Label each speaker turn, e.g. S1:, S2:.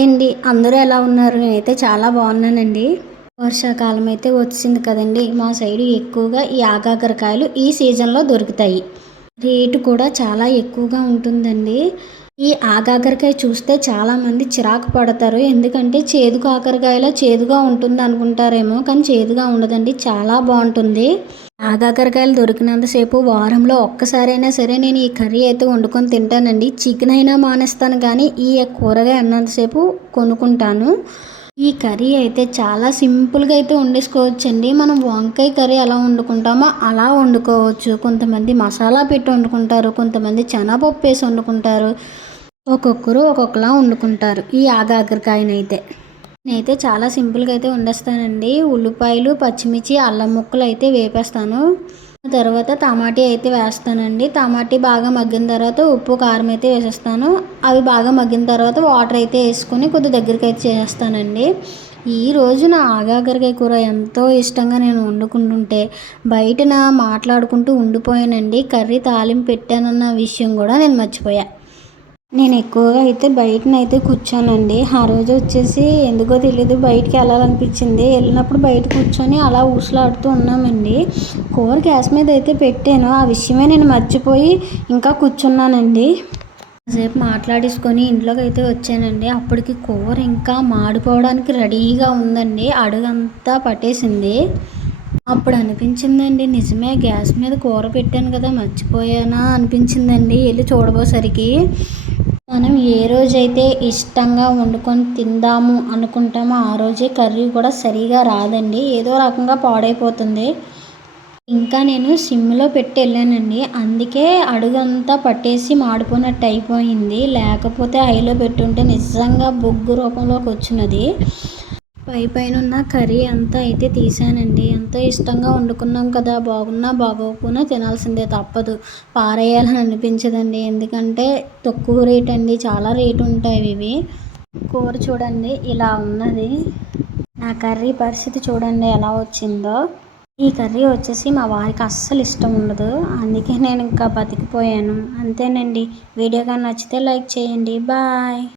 S1: Hi అండి. అందరూ ఎలా ఉన్నారు? నేనైతే చాలా బాగున్నానండి. వర్షాకాలం అయితే వచ్చింది కదండి. మా సైడు ఎక్కువగా ఈ ఆగాకరకాయలు ఈ సీజన్లో దొరుకుతాయి. రేటు కూడా చాలా ఎక్కువగా ఉంటుందండి. ఈ ఆగాకరకాయ చూస్తే చాలామంది చిరాకు పడతారు. ఎందుకంటే చేదు కాకరకాయలో చేదుగా ఉంటుంది అనుకుంటారేమో కానీ చేదుగా ఉండదండి. చాలా బాగుంటుంది. ఆగాకరకాయలు దొరికినంతసేపు వారంలో ఒక్కసారైనా సరే నేను ఈ కర్రీ అయితే వండుకొని తింటానండి. చికెన్ అయినా మానేస్తాను కానీ ఈ కూరగాయ అన్నంతసేపు కొనుక్కుంటాను. ఈ కర్రీ అయితే చాలా సింపుల్గా అయితే వండేసుకోవచ్చండి. మనం వంకాయ కర్రీ ఎలా వండుకుంటామో? అలా వండుకోవచ్చు. కొంతమంది మసాలా పెట్టి వండుకుంటారు కొంతమంది శనగపప్పు వేసి వండుకుంటారు. ఒక్కొక్కరు ఒక్కొక్కలా వండుకుంటారు ఈ ఆగాకరకాయనైతే నేనైతే చాలా సింపుల్గా అయితే వండేస్తానండి. ఉల్లిపాయలు పచ్చిమిర్చి అల్లం ముక్కలు అయితే వేపేస్తాను. తర్వాత టమాటీ అయితే వేస్తానండి. టమాటీ బాగా మగ్గిన తర్వాత ఉప్పు కారం అయితే వేసేస్తాను. అవి బాగా మగ్గిన తర్వాత వాటర్ అయితే వేసుకొని కొద్ది దగ్గరికి అయితే చేస్తానండి ఈ రోజు నా ఆగాకరకాయ కూర ఎంతో ఇష్టంగా నేను వండుకుంటుంటే బయట నా మాట్లాడుకుంటూ ఉండిపోయానండి. కర్రీ తాలింపు పెట్టానన్న విషయం కూడా నేను మర్చిపోయా. నేను ఎక్కువగా అయితే బయటనైతే కూర్చోనండి. ఆ రోజు వచ్చేసి ఎందుకో తెలియదు బయటికి వెళ్ళాలనిపించింది. వెళ్ళినప్పుడు బయట కూర్చొని అలా ఊసలాడుతూ ఉన్నామండి. కూర గ్యాస్ మీద అయితే పెట్టాను. ఆ విషయమే నేను మర్చిపోయి ఇంకా కూర్చున్నానండి. కాసేపు మాట్లాడేసుకొని ఇంట్లోకి అయితే వచ్చానండి. అప్పటికి కూర ఇంకా మాడిపోవడానికి రెడీగా ఉందండి. అడుగంతా పట్టేసింది. అప్పుడు అనిపించిందండి నిజమే గ్యాస్ మీద కూర పెట్టాను కదా మర్చిపోయానా అనిపించిందండి. వెళ్ళి చూడబోసరికి. మనం ఏ రోజైతే ఇష్టంగా వండుకొని తిందాము అనుకుంటామో ఆ రోజే కర్రీ కూడా సరిగా రాదండి. ఏదో రకంగా పాడైపోతుంది. ఇంకా నేను సిమ్లో పెట్టి వెళ్ళానండి. అందుకే అడుగంతా పట్టేసి మాడిపోయినట్టు అయిపోయింది. లేకపోతే హైలో పెట్టుంటే నిజంగా బొగ్గు రూపంలోకి వచ్చినది. పై పైన ఉన్న కర్రీ అంతా అయితే తీసానండి. ఎంతో ఇష్టంగా వండుకున్నాం కదా బాగున్నా బాగోకపోయినా తినాల్సిందే తప్పదు. పారేయాలని అనిపించదండి. ఎందుకంటే తక్కువ రేట్ అండి చాలా రేటు ఉంటాయి ఇవి. కూర చూడండి ఇలా ఉన్నది. నా కర్రీ పరిస్థితి చూడండి ఎలా వచ్చిందో. ఈ కర్రీ వచ్చేసి మా వారికి అస్సలు ఇష్టం ఉండదు. అందుకే నేను ఇంకా బతికిపోయాను. అంతేనండి. వీడియో కానీ నచ్చితే లైక్ చేయండి. బాయ్.